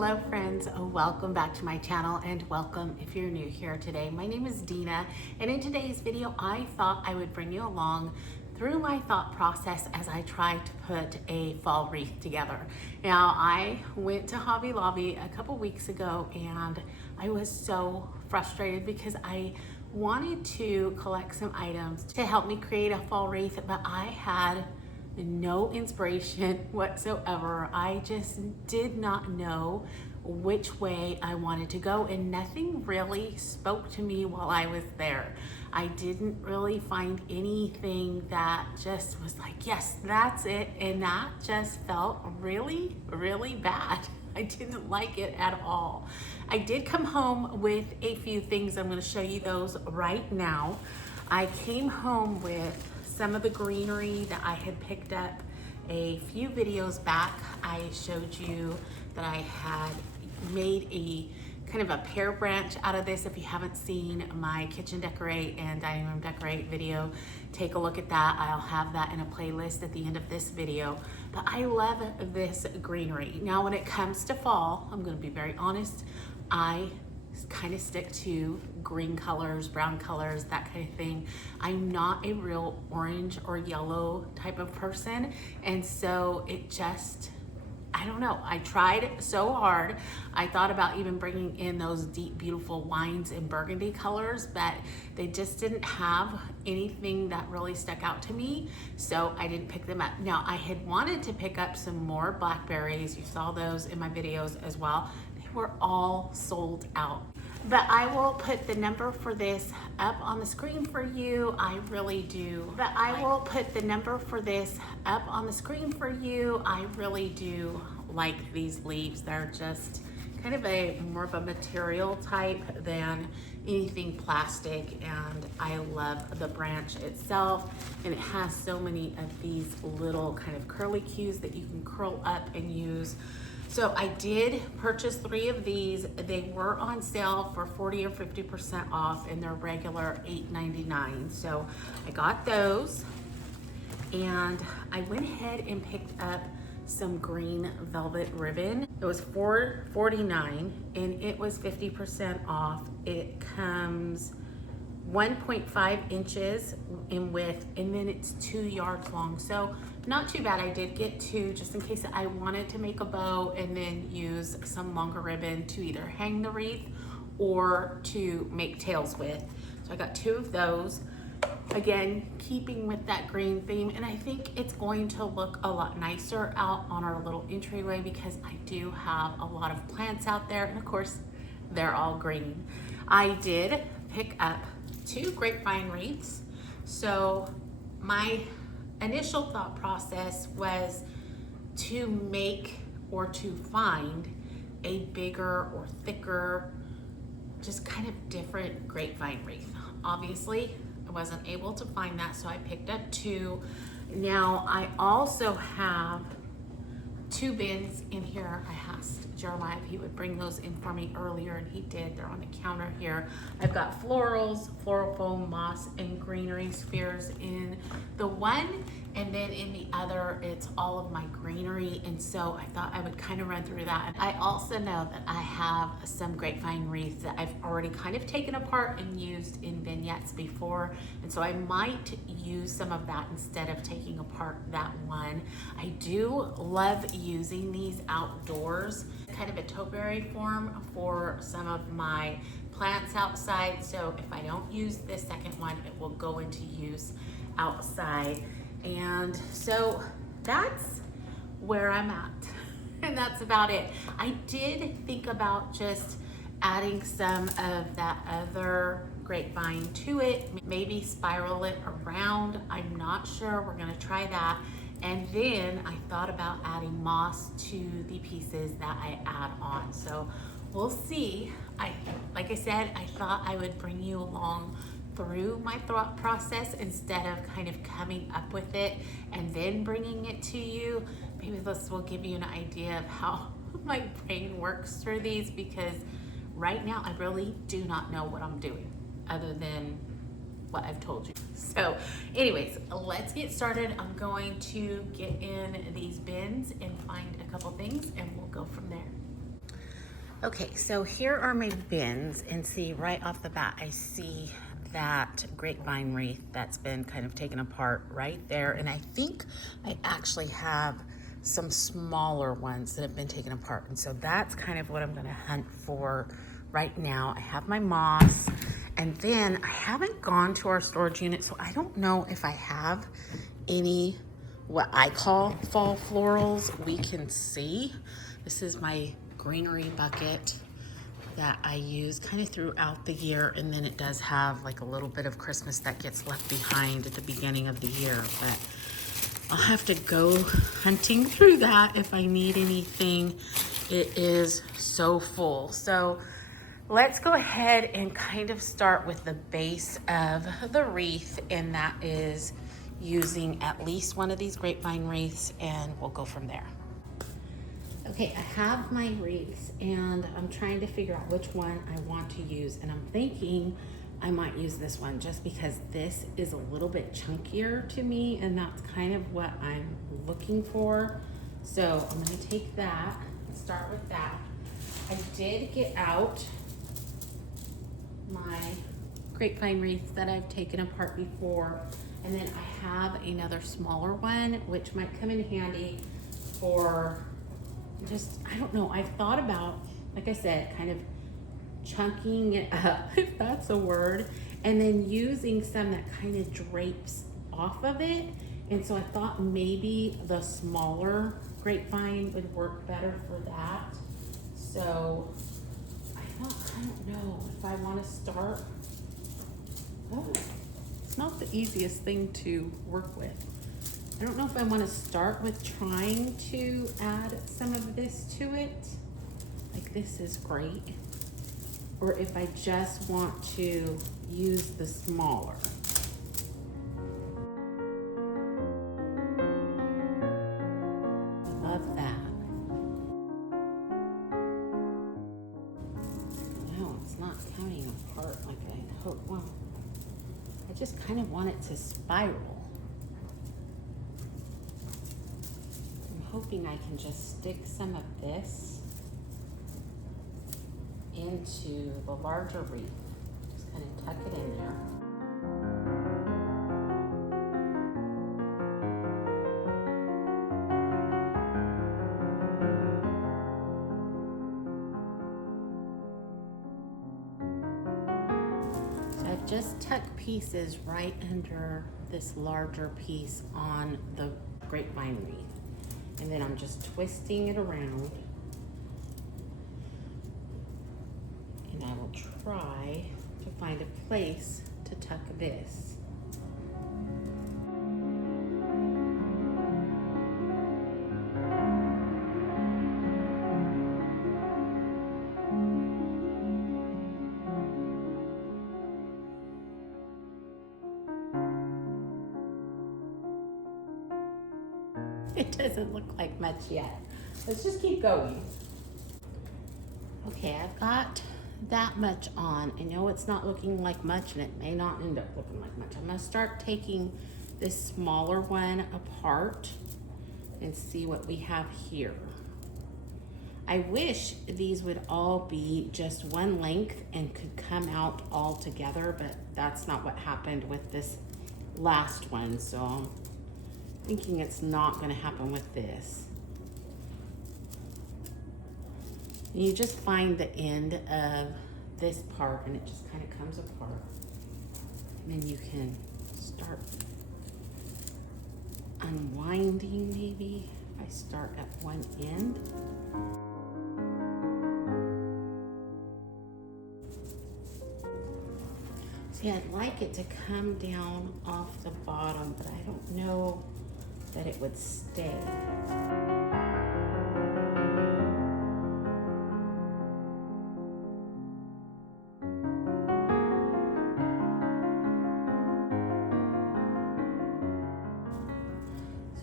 Hello friends, welcome back to my channel and welcome if you're new here today. My name is Dina and in today's video I thought I would bring you along through my thought process as I tried to put a fall wreath together. Now I went to Hobby Lobby a couple weeks ago and I was so frustrated because I wanted to collect some items to help me create a fall wreath, but I had no inspiration whatsoever. I just did not know which way I wanted to go and nothing really spoke to me while I was there. I didn't really find anything that just was like, yes, that's it. And that just felt really, really bad. I didn't like it at all. I did come home with a few things. I'm going to show you those right now. I came home with some of the greenery that I had picked up a few videos back. I showed you that I had made a kind of a pear branch out of this. If you haven't seen my kitchen decorate and dining room decorate video, take a look at that. I'll have that in a playlist at the end of this video. But I love this greenery. Now when it comes to fall, I'm gonna be very honest, I kind of stick to green colors, brown colors, that kind of thing. I'm not a real orange or yellow type of person. And so it just, I don't know. I tried so hard. I thought about even bringing in those deep, beautiful wines and burgundy colors, but they just didn't have anything that really stuck out to me. So I didn't pick them up. Now I had wanted to pick up some more blackberries. You saw those in my videos as well. They were all sold out. But I will put the number for this up on the screen for you. I really do. But I will put the number for this up on the screen for you. I really do like these leaves. They're just kind of a more of a material type than anything plastic, and I love the branch itself, and it has so many of these little kind of curly cues that you can curl up and use. So I did purchase 3 of these. They were on sale for 40 or 50% off and they're regular $8.99. So I got those and I went ahead and picked up some green velvet ribbon. It was $4.49 and it was 50% off. It comes 1.5 inches in width and then it's 2 yards long. So not too bad. I did get 2 just in case I wanted to make a bow and then use some longer ribbon to either hang the wreath or to make tails with. So I got 2 of those. Again, keeping with that green theme, and I think it's going to look a lot nicer out on our little entryway because I do have a lot of plants out there and of course they're all green. I did pick up 2 grapevine wreaths. So my initial thought process was to make or to find a bigger or thicker, just kind of different grapevine wreath. Obviously, I wasn't able to find that, so I picked up 2. Now, I also have 2 bins in here. I asked Jeremiah if he would bring those in for me earlier, and he did. They're on the counter here. I've got florals, floral foam, moss, and greenery spheres in the one, and then in the other, it's all of my greenery, and so I thought I would kind of run through that. I also know that I have some grapevine wreaths that I've already kind of taken apart and used in vignettes before, and so I might use some of that instead of taking apart that one. I do love using these outdoors, kind of a topiary form for some of my plants outside. So if I don't use this second one, it will go into use outside. And so that's where I'm at. And that's about it. I did think about just adding some of that other grapevine to it, maybe spiral it around. I'm not sure. We're gonna try that. And then I thought about adding moss to the pieces that I add on. So we'll see. Like I said, I thought I would bring you along through my thought process instead of kind of coming up with it and then bringing it to you. Maybe this will give you an idea of how my brain works through these, because right now I really do not know what I'm doing other than what I've told you. So anyways, let's get started. I'm going to get in these bins and find a couple things and we'll go from there. Okay, so here are my bins, and see right off the bat, I see that grapevine wreath that's been kind of taken apart right there. And I think I actually have some smaller ones that have been taken apart. And so that's kind of what I'm gonna hunt for right now. I have my moss, and then I haven't gone to our storage unit, so I don't know if I have any what I call fall florals. We can see. This is my greenery bucket that I use kind of throughout the year, and then it does have like a little bit of Christmas that gets left behind at the beginning of the year, but I'll have to go hunting through that if I need anything. It is so full. So let's go ahead and kind of start with the base of the wreath, and that is using at least one of these grapevine wreaths, and we'll go from there. Okay, I have my wreaths, and I'm trying to figure out which one I want to use, and I'm thinking I might use this one just because this is a little bit chunkier to me, and that's kind of what I'm looking for. So I'm gonna take that and start with that. I did get out my grapevine wreaths that I've taken apart before, and then I have another smaller one which might come in handy for just, I don't know, I've thought about, like I said, kind of chunking it up, if that's a word, and then using some that kind of drapes off of it. And so I thought maybe the smaller grapevine would work better for that. So I don't know if I want to start. Oh, it's not the easiest thing to work with. I don't know if I want to start with trying to add some of this to it. Like, this is great. Or if I just want to use the smaller. I love that. No, it's not coming apart like I hope. Well, I just kind of want it to spiral. Hoping I can just stick some of this into the larger wreath. Just kind of tuck it in there. So I've just tucked pieces right under this larger piece on the grapevine wreath. And then I'm just twisting it around, and I will try to find a place to tuck this. It doesn't look like much yet. Let's just keep going. Okay, I've got that much on. I know it's not looking like much, and it may not end up looking like much. I'm gonna start taking this smaller one apart and see what we have here. I wish these would all be just one length and could come out all together, but that's not what happened with this last one, so I'm thinking it's not gonna happen with this. And you just find the end of this part and it just kind of comes apart. And then you can start unwinding maybe. If I start at one end. See, I'd like it to come down off the bottom, but I don't know that it would stay.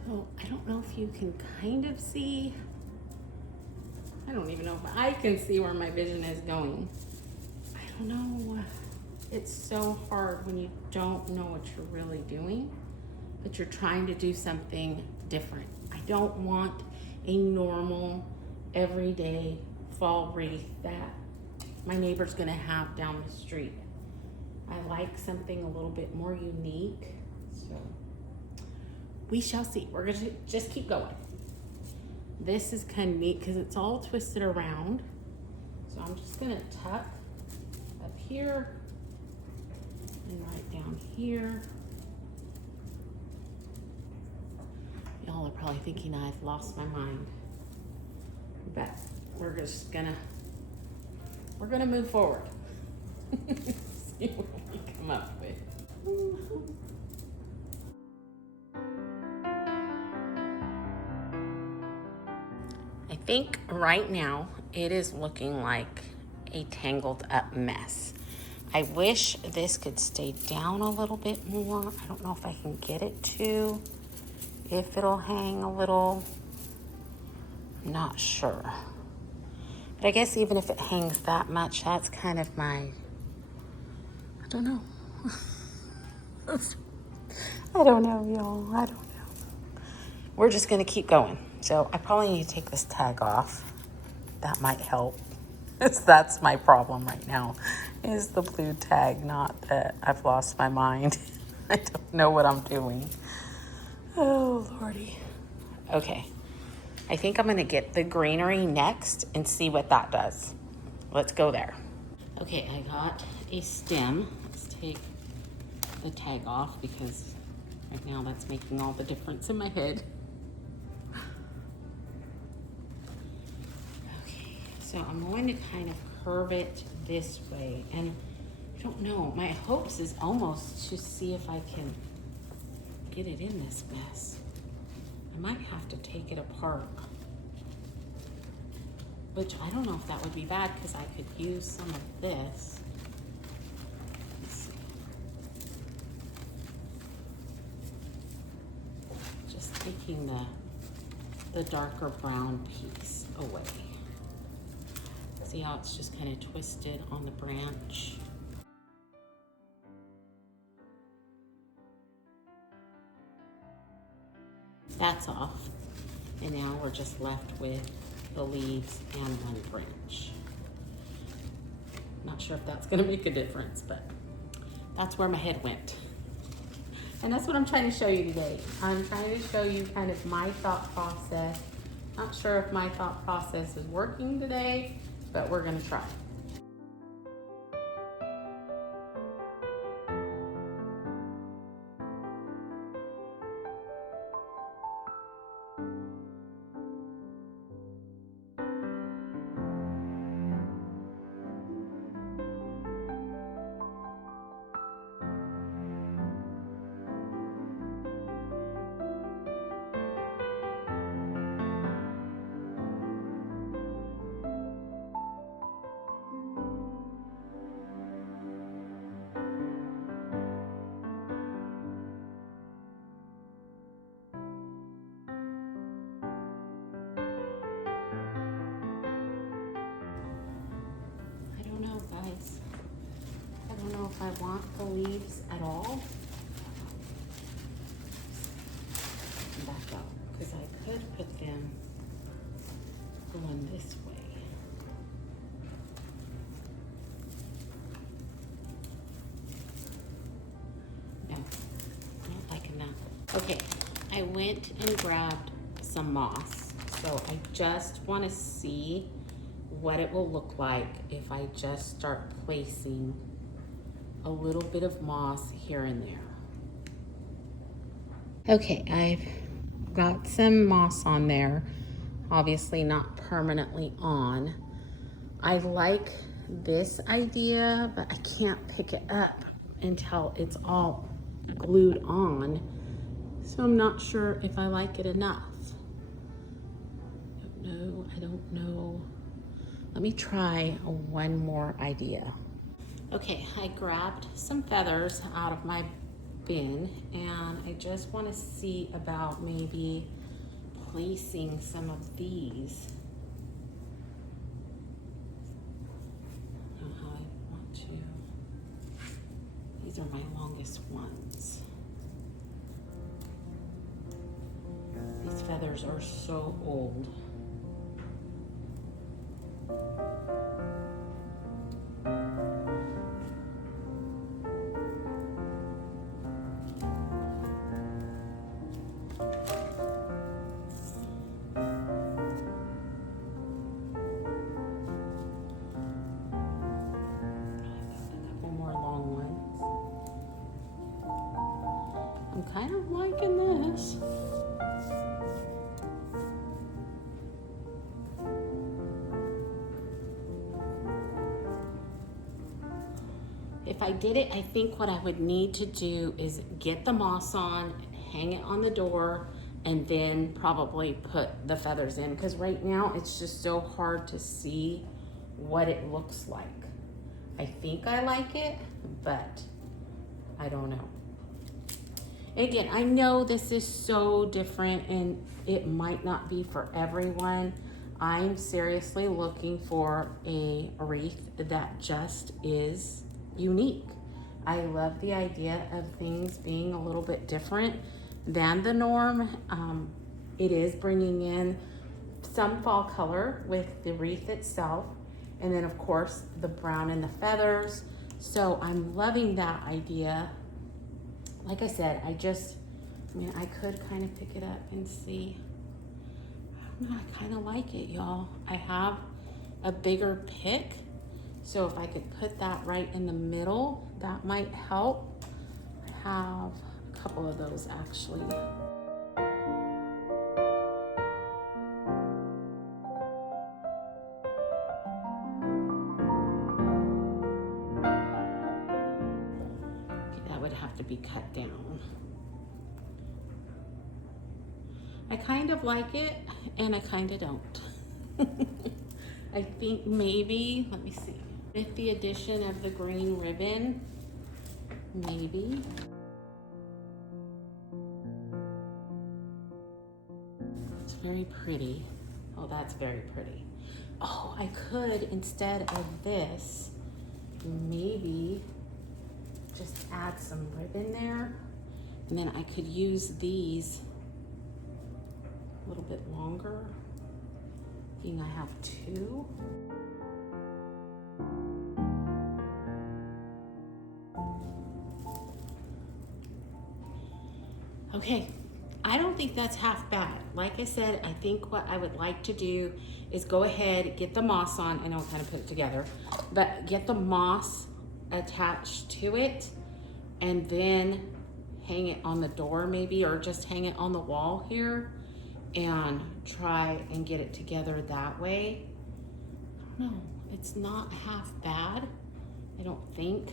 So I don't know if you can kind of see, I don't even know if I can see where my vision is going. I don't know. It's so hard when you don't know what you're really doing, but you're trying to do something different. I don't want a normal, everyday fall wreath that my neighbor's gonna have down the street. I like something a little bit more unique, so we shall see. We're gonna just keep going. This is kind of neat because it's all twisted around. So I'm just gonna tuck up here and right down here. Y'all are probably thinking I've lost my mind, but we're gonna move forward. See what we come up with. I think right now it is looking like a tangled up mess. I wish this could stay down a little bit more. I don't know if I can get it to, if it'll hang a little. I'm not sure. But I guess even if it hangs that much, that's kind of my, I don't know. I don't know, y'all. I don't know. We're just gonna keep going. So I probably need to take this tag off. That might help. That's my problem right now, is the blue tag, not that I've lost my mind. I don't know what I'm doing. Oh, Lordy. Okay. I think I'm gonna get the greenery next and see what that does. Let's go there. Okay, I got a stem. Let's take the tag off because right now that's making all the difference in my head. Okay, so I'm going to kind of curve it this way, and I don't know, my hopes is almost to see if I can get it in this mess. I might have to take it apart, which I don't know if that would be bad because I could use some of this. Let's see. Just taking the darker brown piece away. See how it's just kind of twisted on the branch? That's off. And now we're just left with the leaves and one branch. Not sure if that's gonna make a difference, but that's where my head went. And that's what I'm trying to show you today. I'm trying to show you kind of my thought process. Not sure if my thought process is working today, but we're gonna try. Guys, I don't know if I want the leaves at all. Back up, because I could put them going this way. No, I don't like enough. Okay, I went and grabbed some moss. So I just want to see what it will look like if I just start placing a little bit of moss here and there. Okay, I've got some moss on there, obviously not permanently on. I like this idea, but I can't pick it up until it's all glued on. So I'm not sure if I like it enough. I don't know. Let me try one more idea. Okay, I grabbed some feathers out of my bin and I just want to see about maybe placing some of these. I don't know how I want to. These are my longest ones. These feathers are so old. kind of liking this. If I did it, I think what I would need to do is get the moss on, hang it on the door, and then probably put the feathers in, because right now it's just so hard to see what it looks like. I think I like it, but I don't know. Again, I know this is so different and it might not be for everyone. I'm seriously looking for a wreath that just is unique. I love the idea of things being a little bit different than the norm. It is bringing in some fall color with the wreath itself, and then of course the brown and the feathers. So I'm loving that idea. Like I said, I mean, I could kind of pick it up and see. I don't know, I kind of like it, y'all. I have a bigger pick, so if I could put that right in the middle, that might help. I have a couple of those actually. That would have to be cut down. I kind of like it and I kind of don't. I think maybe, let me see, with the addition of the green ribbon, maybe. It's very pretty. Oh, that's very pretty. Oh, I could, instead of this, maybe just add some ribbon there, and then I could use these a little bit longer. Thinking I have two. Okay, I don't think that's half bad. Like I said, I think what I would like to do is go ahead, get the moss on, and I'll kind of put it together, but get the moss attached to it and then hang it on the door maybe, or just hang it on the wall here and try and get it together that way. I don't know, it's not half bad, I don't think.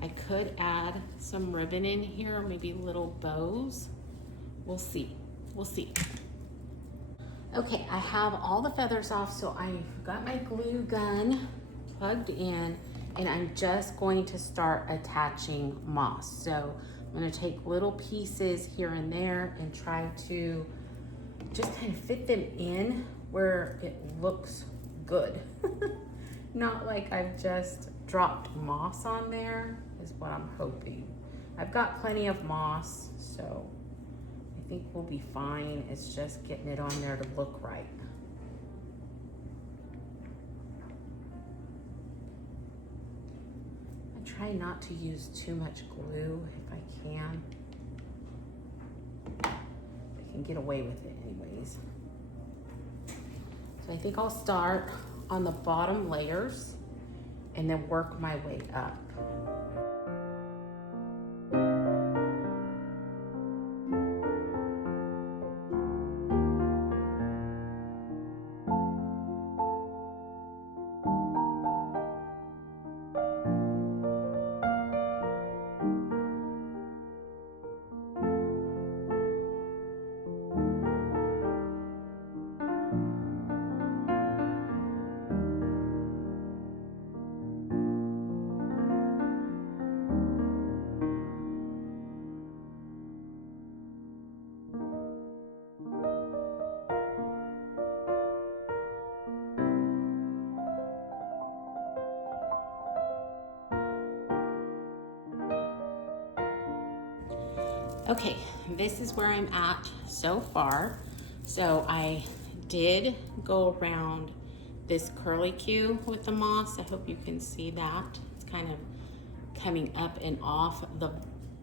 I could add some ribbon in here, maybe little bows. We'll see, we'll see. Okay, I have all the feathers off, so I've got my glue gun plugged in, and I'm just going to start attaching moss. So I'm gonna take little pieces here and there and try to just kind of fit them in where it looks good. Not like I've just dropped moss on there is what I'm hoping. I've got plenty of moss, so I think we'll be fine. It's just getting it on there to look right. I try not to use too much glue if I can. I can get away with it anyways. So I think I'll start on the bottom layers and then work my way up. Okay, this is where I'm at so far. So I did go around this curly Q with the moss. I hope you can see that. It's kind of coming up and off the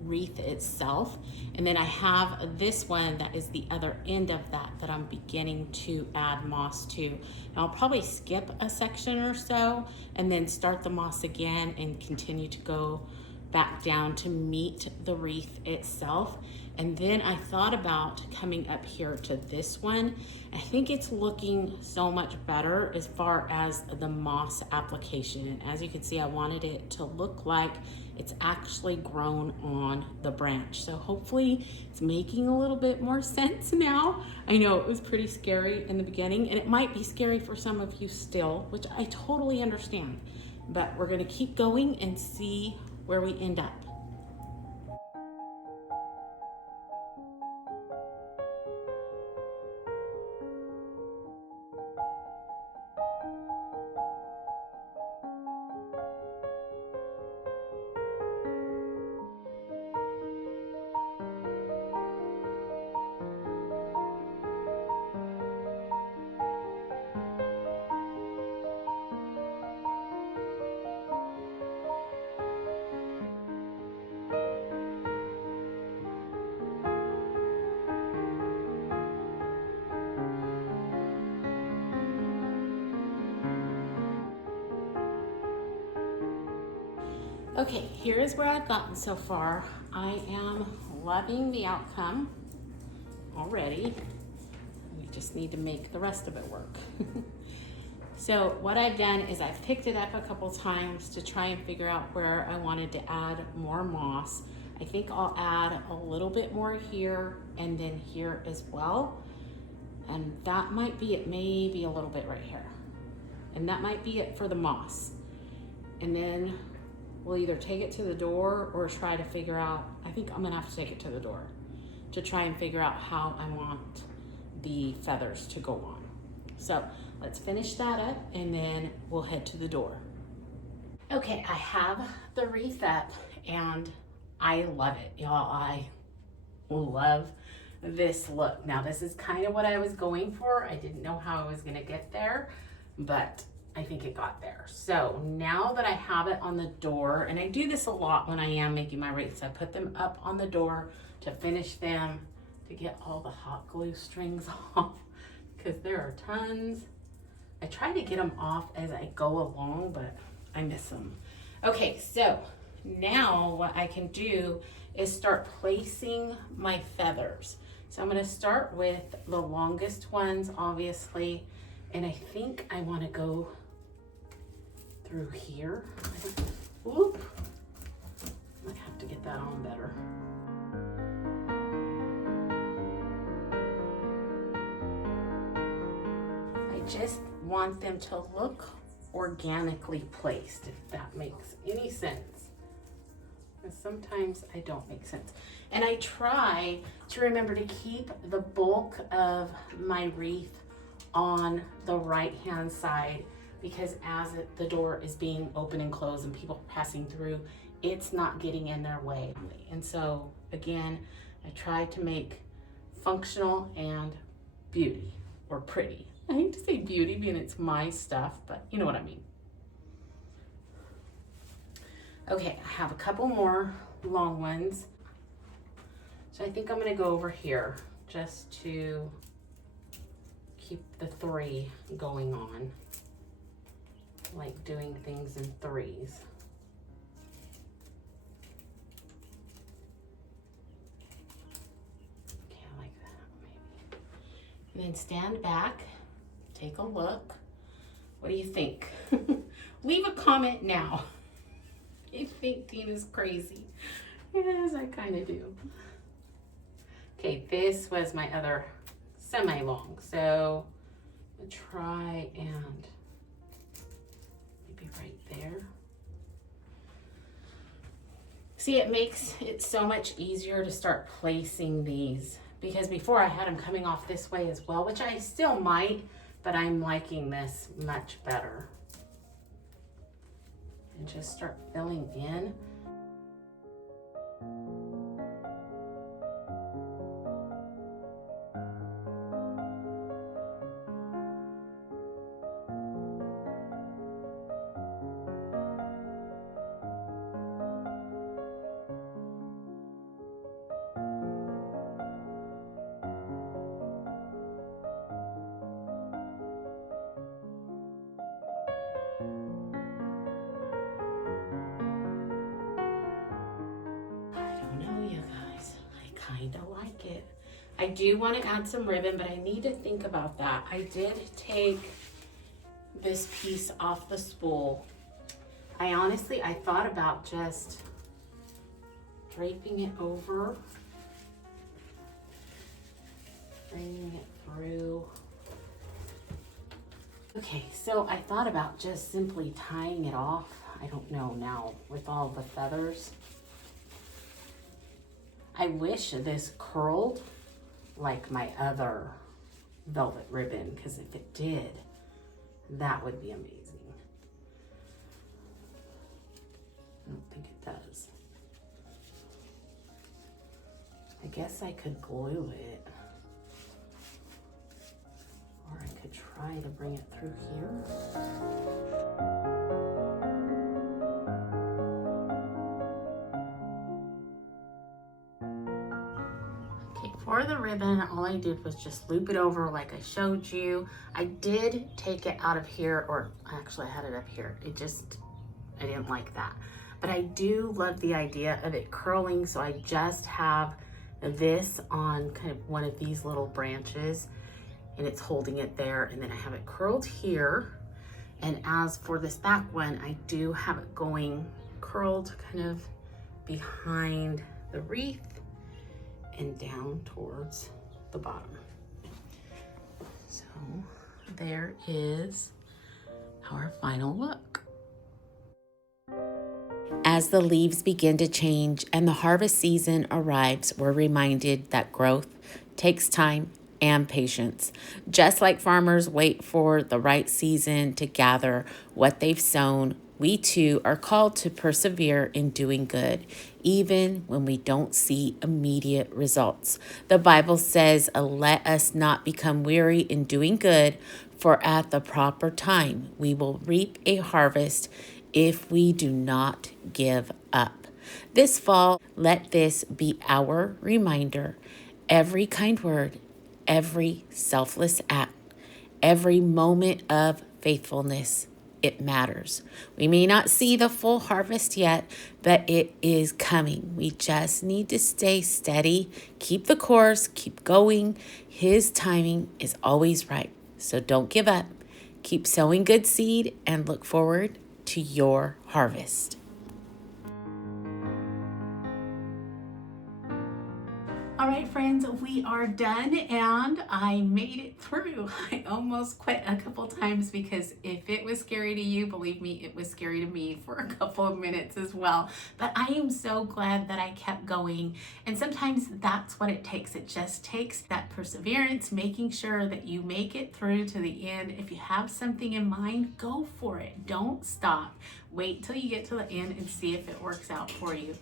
wreath itself. And then I have this one that is the other end of that I'm beginning to add moss to. And I'll probably skip a section or so and then start the moss again and continue to go back down to meet the wreath itself. And then I thought about coming up here to this one. I think it's looking so much better as far as the moss application. And as you can see, I wanted it to look like it's actually grown on the branch. So hopefully it's making a little bit more sense now. I know it was pretty scary in the beginning, and it might be scary for some of you still, which I totally understand. But we're gonna keep going and see where we end up. Okay, here is where I've gotten so far. I am loving the outcome already. We just need to make the rest of it work. So what I've done is I've picked it up a couple times to try and figure out where I wanted to add more moss. I think I'll add a little bit more here and then here as well. And that might be it, maybe a little bit right here. And that might be it for the moss. And then we'll either take it to the door or try to figure out, I think I'm gonna have to take it to the door to try and figure out how I want the feathers to go on. So let's finish that up and then we'll head to the door. Okay, I have the wreath up and I love it, y'all. I love this look. Now this is kind of what I was going for. I didn't know how I was gonna get there, but I think it got there. So now that I have it on the door, and I do this a lot when I am making my wreaths, I put them up on the door to finish them, to get all the hot glue strings off, because there are tons. I try to get them off as I go along, but I miss them. Okay, so now what I can do is start placing my feathers. So I'm gonna start with the longest ones, obviously, and I think I wanna go through here. Whoop. Might have to get that on better. I just want them to look organically placed, if that makes any sense. Because sometimes I don't make sense. And I try to remember to keep the bulk of my wreath on the right-hand side, because as the door is being open and closed and people passing through, it's not getting in their way. And so again, I try to make functional and beauty, or pretty. I hate to say beauty being it's my stuff, but you know what I mean. Okay, I have a couple more long ones. So I think I'm gonna go over here just to keep the 3 going on. Like doing things in 3s. Okay, I like that, maybe. And then stand back, take a look. What do you think? Leave a comment now. You think Tina's crazy? Yes, I kind of do. Okay, this was my other semi-long, so I'll try and right there. See, it makes it so much easier to start placing these, because before I had them coming off this way as well, which I still might, but I'm liking this much better. And just start filling in. like it. I do want to add some ribbon, but I need to think about that. I did take this piece off the spool. I thought about just draping it over, bringing it through. Okay, so I thought about just simply tying it off. I don't know now with all the feathers. I wish this curled like my other velvet ribbon, because if it did, that would be amazing. I don't think it does. I guess I could glue it, or I could try to bring it through here. Okay, for the ribbon, all I did was just loop it over like I showed you. I did take it out of here, or actually I had it up here. I didn't like that. But I do love the idea of it curling, so I just have this on kind of one of these little branches, and it's holding it there, and then I have it curled here. And as for this back one, I do have it going curled kind of behind the wreath and down towards the bottom. So there is our final look. As the leaves begin to change and the harvest season arrives, we're reminded that growth takes time and patience. Just like farmers wait for the right season to gather what they've sown, we too are called to persevere in doing good, even when we don't see immediate results. The Bible says, let us not become weary in doing good, for at the proper time we will reap a harvest if we do not give up. This fall, let this be our reminder. Every kind word, every selfless act, every moment of faithfulness, it matters. We may not see the full harvest yet, but it is coming. We just need to stay steady, keep the course, keep going. His timing is always right. So don't give up. Keep sowing good seed and look forward to your harvest. All right, friends, we are done and I made it through. I almost quit a couple times because if it was scary to you, believe me, it was scary to me for a couple of minutes as well. But I am so glad that I kept going. And sometimes that's what it takes. It just takes that perseverance, making sure that you make it through to the end. If you have something in mind, go for it. Don't stop. Wait till you get to the end and see if it works out for you.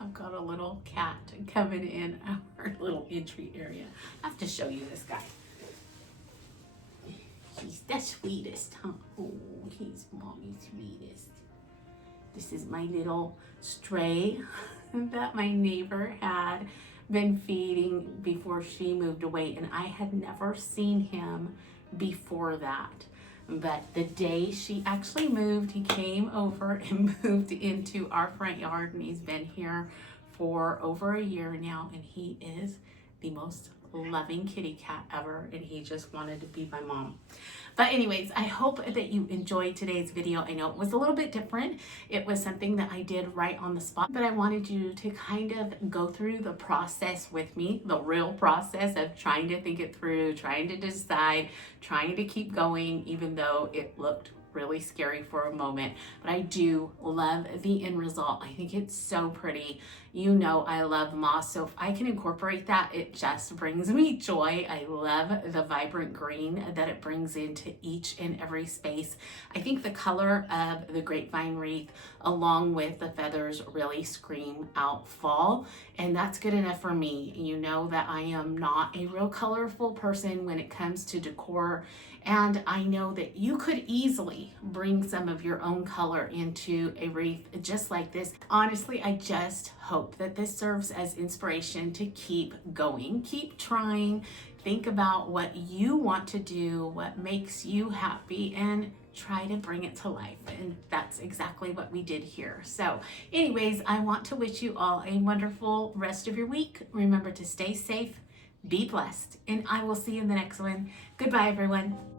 I've got a little cat coming in our little entry area. I have to show you this guy. He's the sweetest, huh? Oh, he's mommy's sweetest. This is my little stray that my neighbor had been feeding before she moved away, and I had never seen him before that. But the day she actually moved, he came over and moved into our front yard, and he's been here for over a year now, and he is the most loving kitty cat ever, and he just wanted to be my mom. But anyways, I hope that you enjoyed today's video. I know it was a little bit different. It was something that I did right on the spot, but I wanted you to kind of go through the process with me, the real process of trying to think it through, trying to decide, trying to keep going, even though it looked really scary for a moment. But I do love the end result. I think it's so pretty. You know I love moss, so if I can incorporate that, it just brings me joy. I love the vibrant green that it brings into each and every space. I think the color of the grapevine wreath along with the feathers really scream out fall, and that's good enough for me. You know that I am not a real colorful person when it comes to decor, and I know that you could easily bring some of your own color into a wreath just like this. Honestly, I just hope that this serves as inspiration to keep going, keep trying, think about what you want to do, what makes you happy, and try to bring it to life, and that's exactly what we did here. So anyways, I want to wish you all a wonderful rest of your week. Remember to stay safe, be blessed, and I will see you in the next one. Goodbye, everyone.